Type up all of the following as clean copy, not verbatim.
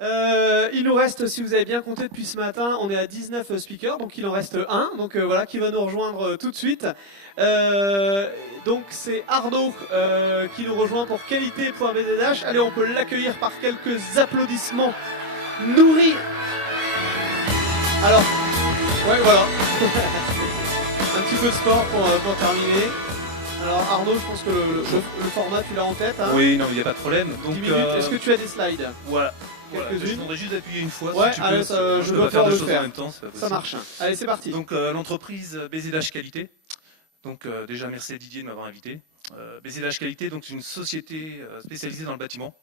Il nous reste, si vous avez bien compté depuis ce matin, on est à 19 speakers, donc il en reste un, donc voilà, qui va nous rejoindre tout de suite. Euh, donc c'est Arnaud qui nous rejoint pour qualité.bzh. Allez, on peut l'accueillir par quelques applaudissements nourris. Alors, ouais, voilà. Un petit peu de sport pour terminer. Alors Arnaud, je pense que le format, tu l'as en tête. Hein. Oui, non, il n'y a pas de problème. 10 Donc, minutes. Est-ce que tu as des slides? voilà. Voilà. Je Quelques-unes. voudrais juste appuyer une fois. Ouais, Si tu allez, peux. ça, Je je peux dois pas faire pouvoir deux le choses en faire. même temps, c'est pas Ça possible. marche. Allez, c'est parti. Donc, l'entreprise BZH Qualité. Donc, déjà, merci à Didier de m'avoir invité. BZH Qualité, donc, c'est une société spécialisée dans le bâtiment,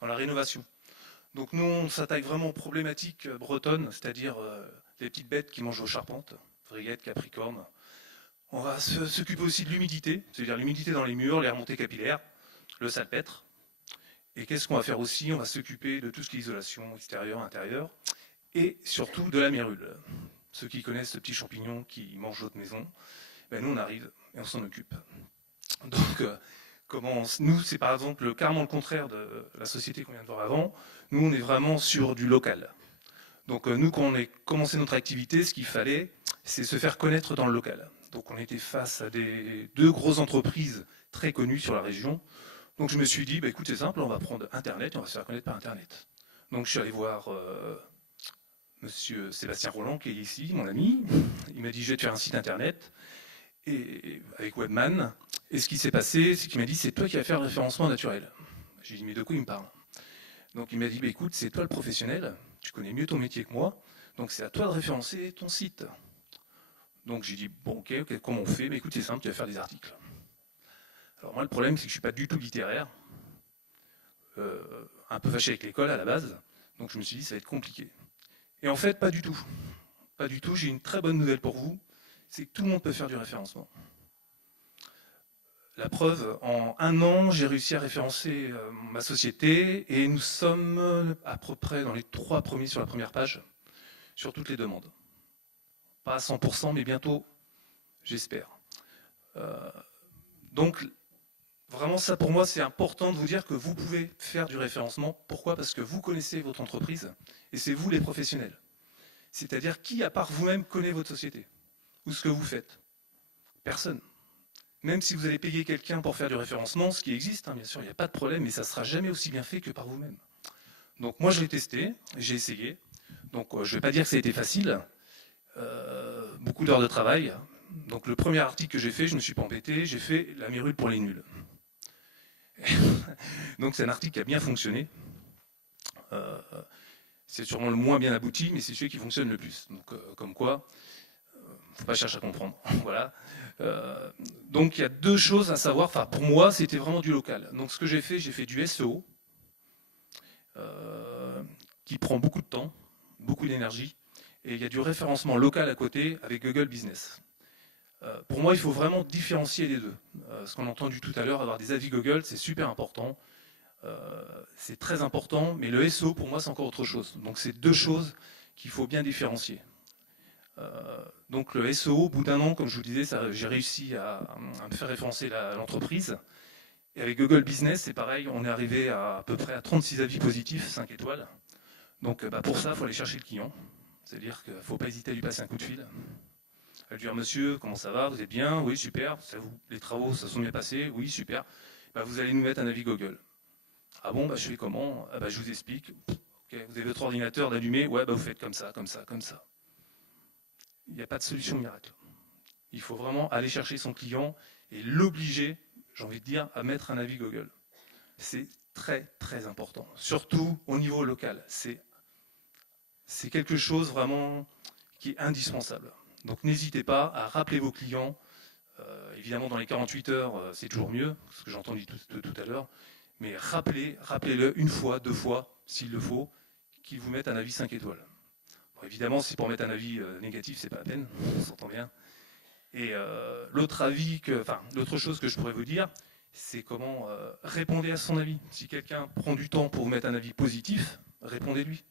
dans la rénovation. Donc, nous, on s'attaque vraiment aux problématiques bretonnes, c'est-à-dire les petites bêtes qui mangent aux charpentes, vrillettes, capricornes. On va s'occuper aussi de l'humidité, c'est-à-dire l'humidité dans les murs, les remontées capillaires, le salpêtre. Et qu'est-ce qu'on va faire aussi? On va s'occuper de tout ce qui est isolation extérieure, intérieure, et surtout de la mérule. Ceux qui connaissent ce petit champignon qui mange votre maison, ben nous on arrive et on s'en occupe. Donc, nous, c'est par exemple carrément le contraire de la société qu'on vient de voir avant. Nous, on est vraiment sur du local. Donc, nous, quand on a commencé notre activité, ce qu'il fallait, c'est se faire connaître dans le local. Donc, on était face à deux grosses entreprises très connues sur la région. Donc je me suis dit, bah, écoute, c'est simple, on va prendre Internet et on va se faire connaître par Internet. Donc je suis allé voir monsieur Sébastien Roland, qui est ici, mon ami. Il m'a dit, je vais te faire un site Internet avec Webman. Et ce qui s'est passé, c'est qu'il m'a dit, c'est toi qui vas faire le référencement naturel. J'ai dit, mais de quoi il me parle? Donc il m'a dit, bah, écoute, c'est toi le professionnel, tu connais mieux ton métier que moi, donc c'est à toi de référencer ton site. Donc j'ai dit, bon, ok, comment on fait? Bah, écoute, c'est simple, tu vas faire des articles. Alors moi, le problème, c'est que je ne suis pas du tout littéraire, un peu fâché avec l'école à la base, donc je me suis dit, ça va être compliqué. Et en fait, pas du tout. Pas du tout, j'ai une très bonne nouvelle pour vous, c'est que tout le monde peut faire du référencement. La preuve, en un an, j'ai réussi à référencer ma société, et nous sommes à peu près dans les 3 premiers sur la première page, sur toutes les demandes. Pas à 100%, mais bientôt, j'espère. Donc, vraiment, ça pour moi, c'est important de vous dire que vous pouvez faire du référencement. Pourquoi? Parce que vous connaissez votre entreprise et c'est vous les professionnels. C'est-à-dire qui, à part vous-même, connaît votre société ou ce que vous faites? Personne. Même si vous allez payer quelqu'un pour faire du référencement, ce qui existe, hein, bien sûr, il n'y a pas de problème, mais ça ne sera jamais aussi bien fait que par vous-même. Donc moi, je l'ai testé, j'ai essayé. Donc je ne vais pas dire que ça a été facile. Beaucoup d'heures de travail. Donc le premier article que j'ai fait, je ne me suis pas embêté, j'ai fait la mérule pour les nuls. Donc c'est un article qui a bien fonctionné. C'est sûrement le moins bien abouti, mais c'est celui qui fonctionne le plus. Donc comme quoi, faut pas chercher à comprendre. Voilà. Donc il y a deux choses à savoir. Enfin pour moi, c'était vraiment du local. Donc ce que j'ai fait du SEO qui prend beaucoup de temps, beaucoup d'énergie, et il y a du référencement local à côté avec Google Business. Pour moi, il faut vraiment différencier les deux. Ce qu'on a entendu tout à l'heure, avoir des avis Google, c'est super important. C'est très important, mais le SEO, pour moi, c'est encore autre chose. Donc, c'est deux choses qu'il faut bien différencier. Donc, le SEO, au bout d'un an, comme je vous disais, j'ai réussi à me faire référencer l'entreprise. Et avec Google Business, c'est pareil, on est arrivé à peu près à 36 avis positifs, 5 étoiles. Donc, pour ça, il faut aller chercher le client. C'est-à-dire qu'il ne faut pas hésiter à lui passer un coup de fil. À lui dire, monsieur, comment ça va? Vous êtes bien? Oui, super. Les travaux, ça se sont bien passés? Oui, super. Vous allez nous mettre un avis Google. Ah bon, je fais comment? Je vous explique. Okay, vous avez votre ordinateur d'allumer? Ouais, vous faites comme ça, comme ça, comme ça. Il n'y a pas de solution miracle. Il faut vraiment aller chercher son client et l'obliger, j'ai envie de dire, à mettre un avis Google. C'est très, très important. Surtout au niveau local. C'est quelque chose vraiment qui est indispensable. Donc n'hésitez pas à rappeler vos clients. Évidemment, dans les 48 heures, c'est toujours mieux, ce que j'ai entendu tout à l'heure. Mais rappelez-le une fois, deux fois, s'il le faut, qu'ils vous mettent un avis 5 étoiles. Bon, évidemment, si pour mettre un avis négatif, c'est pas la peine, on s'entend bien. Et l'autre chose que je pourrais vous dire, c'est comment répondre à son avis. Si quelqu'un prend du temps pour vous mettre un avis positif, répondez-lui.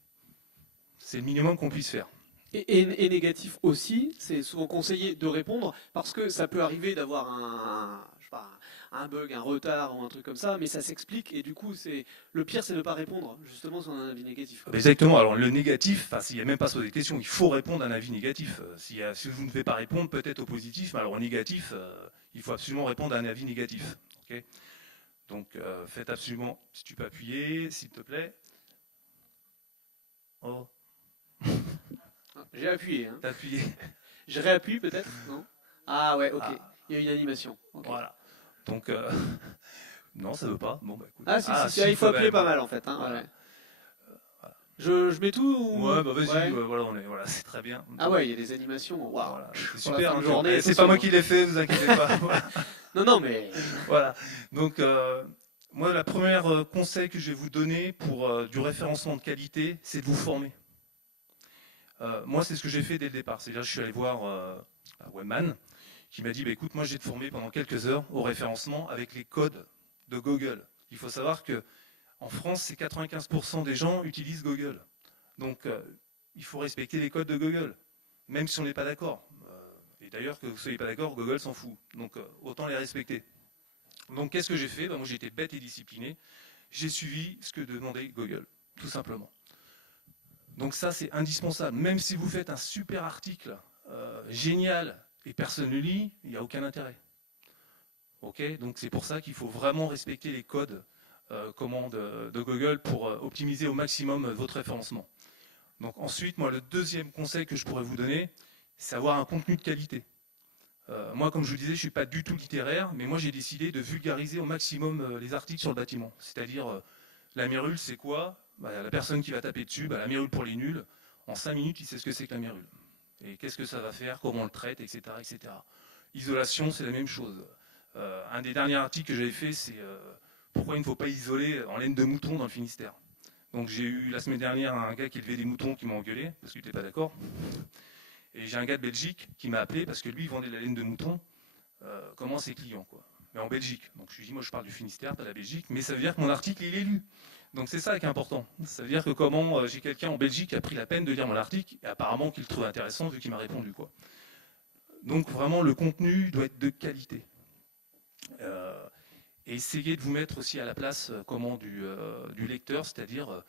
C'est le minimum qu'on puisse faire. Et négatif aussi, c'est souvent conseillé de répondre parce que ça peut arriver d'avoir pas, un bug, un retard ou un truc comme ça, mais ça s'explique et du coup, le pire, c'est de ne pas répondre justement si on a un avis négatif. Exactement. Alors le négatif, s'il n'y a même pas à se poser des questions, il faut répondre à un avis négatif. Si vous ne devez pas répondre, peut-être au positif, mais alors au négatif, il faut absolument répondre à un avis négatif. Okay, donc faites absolument, si tu peux appuyer, s'il te plaît. Oh. J'ai appuyé. Hein. T'as appuyé. Je réappuie peut-être, non? Ah ouais, ok. Il y a une animation. Okay. Voilà. Donc, non, ça veut pas. Bon, bah, écoute. Si, il faut appuyer pas mal en fait. Hein, voilà. Ouais. Voilà. Je mets tout ou... Ouais, bah vas-y, voilà, c'est très bien. Ah ouais, il y a des animations. Waouh. Voilà, c'est super. Hein, journée, c'est pas moi qui l'ai fait, vous inquiétez pas. Voilà. Non, mais... Voilà. Donc, moi, la première conseil que je vais vous donner pour du référencement de qualité, c'est de vous former. Moi, c'est ce que j'ai fait dès le départ. C'est-à-dire, je suis allé voir un webman qui m'a dit, bah, écoute, moi, je vais te former pendant quelques heures au référencement avec les codes de Google. Il faut savoir que en France, c'est 95% des gens utilisent Google. Donc, il faut respecter les codes de Google, même si on n'est pas d'accord. Et d'ailleurs, que vous ne soyez pas d'accord, Google s'en fout. Donc, autant les respecter. Donc, qu'est-ce que j'ai fait? Moi, j'étais bête et discipliné. J'ai suivi ce que demandait Google, tout simplement. Donc ça, c'est indispensable. Même si vous faites un super article génial et personne ne le lit, il n'y a aucun intérêt. Okay, donc c'est pour ça qu'il faut vraiment respecter les codes de Google pour optimiser au maximum votre référencement. Donc ensuite, moi, le deuxième conseil que je pourrais vous donner, c'est avoir un contenu de qualité. Moi, comme je vous disais, je ne suis pas du tout littéraire, mais moi, j'ai décidé de vulgariser au maximum les articles sur le bâtiment. C'est-à-dire, la mérule, c'est quoi? La personne qui va taper dessus, la mérule pour les nuls, en 5 minutes, il sait ce que c'est que la mérule. Et qu'est-ce que ça va faire, comment on le traite, etc. etc. Isolation, c'est la même chose. Un des derniers articles que j'avais fait, c'est pourquoi il ne faut pas isoler en laine de mouton dans le Finistère. Donc j'ai eu la semaine dernière un gars qui élevait des moutons qui m'a engueulé, parce qu'il n'était pas d'accord. Et j'ai un gars de Belgique qui m'a appelé, parce que lui, il vendait de la laine de mouton, comment ses clients, quoi. Mais en Belgique. Donc je lui ai dit, moi je parle du Finistère, pas de la Belgique, mais ça veut dire que mon article, il est lu. Donc c'est ça qui est important. Ça veut dire que comment j'ai quelqu'un en Belgique qui a pris la peine de lire mon article, et apparemment qu'il le trouve intéressant vu qu'il m'a répondu, quoi. Donc vraiment, le contenu doit être de qualité. Et essayez de vous mettre aussi à la place du lecteur, c'est-à-dire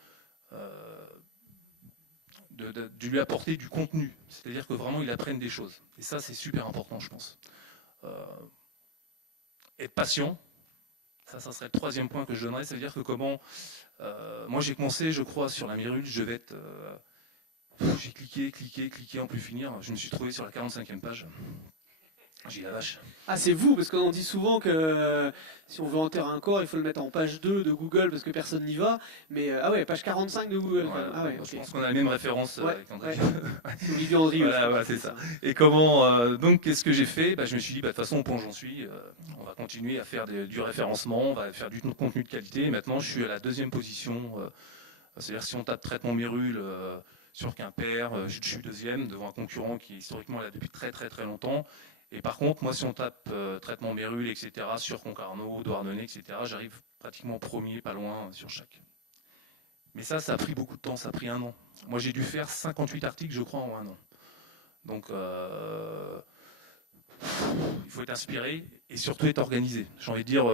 de lui apporter du contenu. C'est-à-dire que vraiment, il apprenne des choses. Et ça, c'est super important, je pense. Être patient. Ça serait le troisième point que je donnerais. Ça veut dire que moi, j'ai commencé, je crois, sur la mérule, je vais être... j'ai cliqué, en plus finir. Je me suis trouvé sur la 45e page. J'ai dit la vache. Ah, c'est vous, parce qu'on dit souvent que si on veut enterrer un corps, il faut le mettre en page 2 de Google parce que personne n'y va. Mais ah ouais, page 45 de Google. Ouais, ah ouais, je pense qu'on a la même référence. Olivier Andrieux. Voilà, c'est ça. Et donc, qu'est-ce que j'ai fait? Je me suis dit, de toute façon, au point où j'en suis, on va continuer à faire du référencement, on va faire du contenu de qualité. Et maintenant, je suis à la deuxième position. C'est-à-dire, si on tape traitement Mérule sur Quimper, je suis deuxième devant un concurrent qui historiquement est là depuis très très très longtemps. Et par contre, moi, si on tape traitement Mérule, etc., sur Concarneau, Douarnenez, etc., j'arrive pratiquement premier, pas loin, sur chaque. Mais ça a pris beaucoup de temps, ça a pris 1 an. Moi, j'ai dû faire 58 articles, je crois, en 1 an. Donc, il faut être inspiré et surtout être organisé. J'ai envie de dire,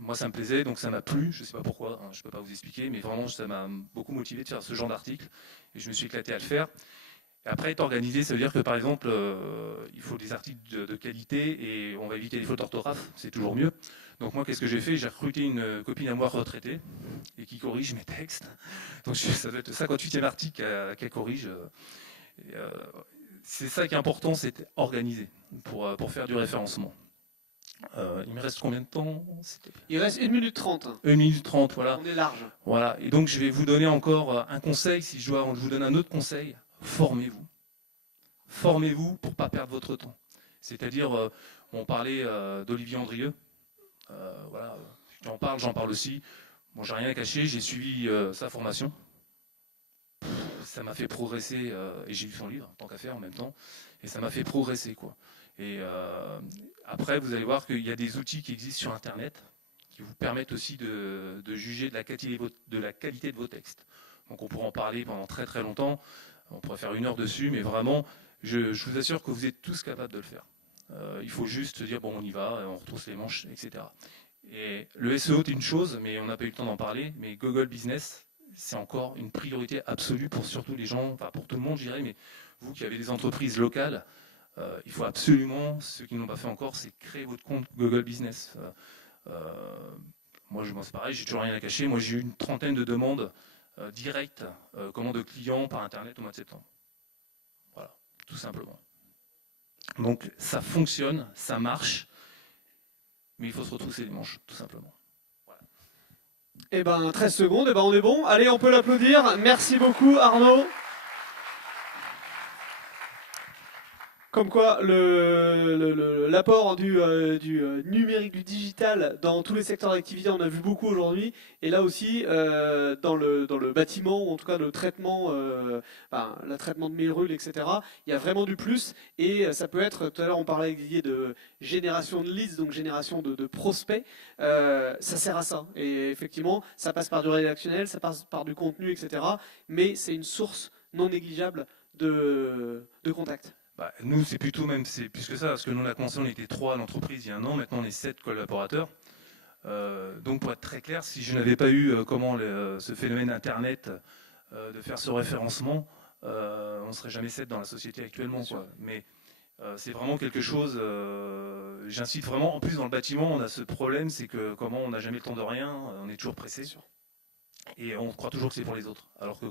moi, ça me plaisait, donc ça m'a plu. Je ne sais pas pourquoi, je ne peux pas vous expliquer, mais vraiment, ça m'a beaucoup motivé de faire ce genre d'article. Et je me suis éclaté à le faire. Et après, être organisé, ça veut dire que par exemple, il faut des articles de qualité et on va éviter les fautes d'orthographe, c'est toujours mieux. Donc moi, qu'est-ce que j'ai fait? J'ai recruté une copine à moi retraitée et qui corrige mes textes. Donc ça doit être le 58e article qu'elle corrige. C'est ça qui est important, c'est organisé pour faire du référencement. Il me reste combien de temps? Il reste 1 minute 30. 1 minute 30, voilà. On est large. Voilà. Et donc je vais vous donner encore un conseil, si je vous donne un autre conseil. Formez-vous. Formez-vous pour ne pas perdre votre temps. C'est-à-dire, on parlait d'Olivier Andrieux. Voilà, j'en parle aussi. Bon, j'ai rien à cacher, j'ai suivi sa formation. Ça m'a fait progresser, et j'ai lu son livre, tant qu'à faire en même temps, et ça m'a fait progresser, quoi. Et après, vous allez voir qu'il y a des outils qui existent sur Internet qui vous permettent aussi de juger de la qualité de vos textes. Donc on pourra en parler pendant très très longtemps. On pourrait faire 1 heure dessus, mais vraiment, je vous assure que vous êtes tous capables de le faire. Il faut juste dire bon, on y va, on retrousse les manches, etc. Et le SEO est une chose, mais on n'a pas eu le temps d'en parler. Mais Google Business, c'est encore une priorité absolue pour surtout les gens, enfin pour tout le monde, je dirais. Mais vous qui avez des entreprises locales, il faut absolument, ceux qui ne l'ont pas fait encore, c'est créer votre compte Google Business. Moi, c'est pareil, j'ai toujours rien à cacher. Moi, j'ai eu une trentaine de demandes directes, commandes de clients par Internet au mois de septembre. Voilà, tout simplement. Donc, ça fonctionne, ça marche, mais il faut se retrousser les manches, tout simplement. Voilà. Eh ben, 13 secondes, eh ben, on est bon. Allez, on peut l'applaudir. Merci beaucoup, Arnaud. Comme quoi, l'apport du numérique, du digital dans tous les secteurs d'activité, on a vu beaucoup aujourd'hui. Et là aussi, dans le bâtiment, ou en tout cas le traitement, le traitement de mille-rules, etc., il y a vraiment du plus. Et ça peut être, tout à l'heure on parlait avec Didier de génération de leads, donc génération de prospects. Ça sert à ça. Et effectivement, ça passe par du rédactionnel, ça passe par du contenu, etc. Mais c'est une source non négligeable de contacts. Bah, nous, c'est plutôt même, c'est plus que ça, parce que nous, on a commencé, on était 3 à l'entreprise il y a un an, maintenant on est 7 collaborateurs. Donc pour être très clair, si je n'avais pas eu ce phénomène Internet de faire ce référencement, on ne serait jamais 7 dans la société actuellement. Quoi. Mais c'est vraiment quelque chose, j'incite vraiment, en plus dans le bâtiment, on a ce problème, c'est que comment on n'a jamais le temps de rien, on est toujours pressé. Et on croit toujours que c'est pour les autres. Alors que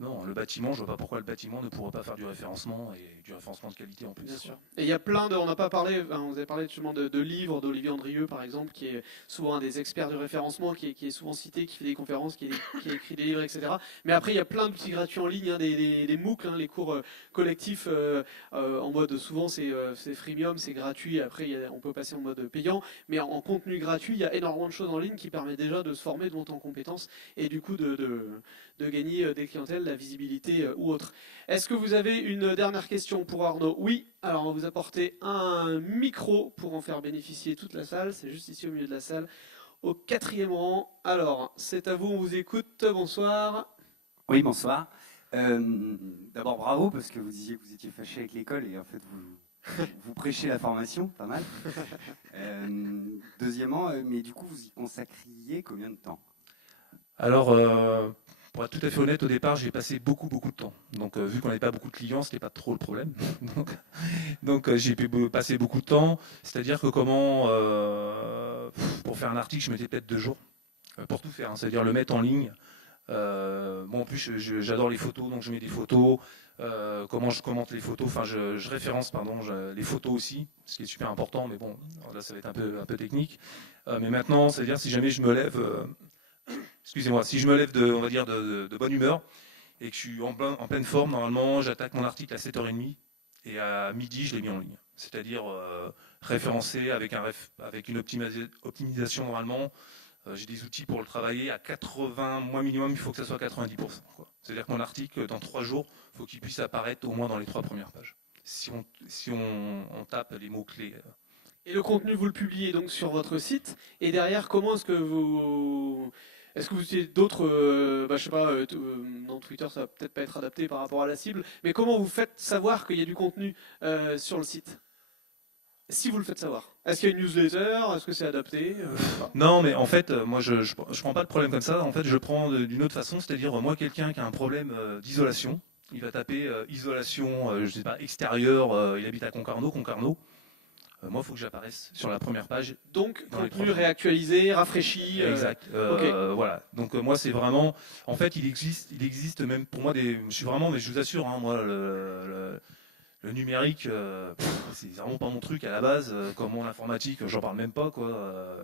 non, le bâtiment, je vois pas pourquoi le bâtiment ne pourrait pas faire du référencement et du référencement de qualité en plus. Bien sûr. Et il y a plein de, on n'a pas parlé, vous avez parlé justement de livres d'Olivier Andrieux par exemple, qui est souvent un des experts du référencement, qui est souvent cité, qui fait des conférences, qui a écrit des livres, etc. Mais après il y a plein d'outils gratuits en ligne, des MOOC, les cours collectifs en mode, souvent c'est freemium, c'est gratuit, après on peut passer en mode payant, mais en contenu gratuit, il y a énormément de choses en ligne qui permettent déjà de se former, de monter en compétences et du coup de gagner des clientèles, la visibilité ou autre. Est-ce que vous avez une dernière question pour Arnaud? Oui, alors on va vous apporter un micro pour en faire bénéficier toute la salle, c'est juste ici au milieu de la salle, au 4e rang. Alors, c'est à vous, on vous écoute, bonsoir. Oui, bonsoir. D'abord bravo, parce que vous disiez que vous étiez fâché avec l'école et en fait vous prêchez la formation, pas mal. Deuxièmement, mais du coup vous y consacriez combien de temps? Alors, pour être tout à fait honnête, au départ, j'ai passé beaucoup de temps. Donc, vu qu'on n'avait pas beaucoup de clients, ce n'était pas trop le problème. donc j'ai passé beaucoup de temps. C'est-à-dire que pour faire un article, je mettais peut-être 2 jours pour tout faire. C'est-à-dire le mettre en ligne. En plus, j'adore les photos, donc je mets des photos. Comment je commente les photos, enfin je référence les photos aussi, ce qui est super important, mais bon, là ça va être un peu technique. Mais maintenant, c'est-à-dire si jamais je me lève, excusez-moi, si je me lève on va dire de bonne humeur et que je suis en pleine forme, normalement j'attaque mon article à 7h30 et à midi je l'ai mis en ligne. C'est-à-dire référencé avec une optimisation normalement. J'ai des outils pour le travailler à 80, moi minimum, il faut que ça soit 90%. C'est-à-dire que mon article, dans 3 jours, il faut qu'il puisse apparaître au moins dans les 3 premières pages. Si on tape les mots-clés. Et le contenu, vous le publiez donc sur votre site. Et derrière, comment est-ce que vous... Est-ce que vous utilisez d'autres... je sais pas, dans Twitter, ça va peut-être pas être adapté par rapport à la cible. Mais comment vous faites savoir qu'il y a du contenu sur le site ? Si vous le faites savoir. Est-ce qu'il y a une newsletter? Est-ce que c'est adapté? Non, mais en fait, moi, je prends pas le problème comme ça. En fait, je prends d'une autre façon, c'est-à-dire, moi, quelqu'un qui a un problème d'isolation, il va taper isolation, je sais pas, extérieure, il habite à Concarneau. Moi, il faut que j'apparaisse sur la première page. Donc, contenu réactualisé, rafraîchi. Exact. Okay. Voilà. Donc, moi, c'est vraiment... En fait, il existe même pour moi des... Je suis vraiment, mais je vous assure, hein, moi, le numérique, c'est vraiment pas mon truc à la base. Comme mon informatique, j'en parle même pas, quoi.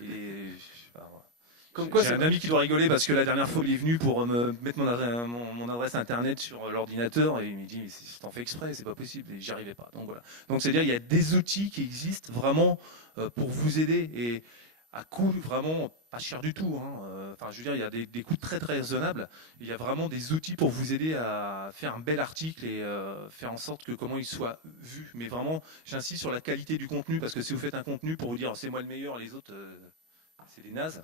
J'ai un ami qui doit rigoler parce que la dernière fois, il est venu pour me mettre mon adresse internet sur l'ordinateur et il me dit t'en fais exprès, c'est pas possible. Et j'y arrivais pas. Donc voilà. Donc c'est-à-dire il y a des outils qui existent vraiment pour vous aider et à coût vraiment pas cher du tout. Enfin, je veux dire, il y a des coûts très raisonnables. Il y a vraiment des outils pour vous aider à faire un bel article et faire en sorte que comment il soit vu. Mais vraiment, j'insiste sur la qualité du contenu parce que si vous faites un contenu pour vous dire c'est moi le meilleur, les autres c'est des nazes,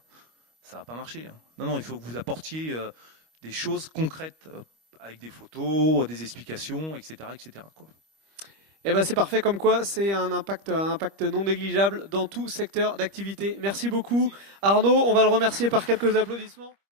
ça va pas marcher. Non, il faut que vous apportiez des choses concrètes avec des photos, des explications, etc., etc. quoi. Eh ben c'est parfait, comme quoi c'est un impact non négligeable dans tout secteur d'activité. Merci beaucoup Arnaud, on va le remercier par quelques applaudissements.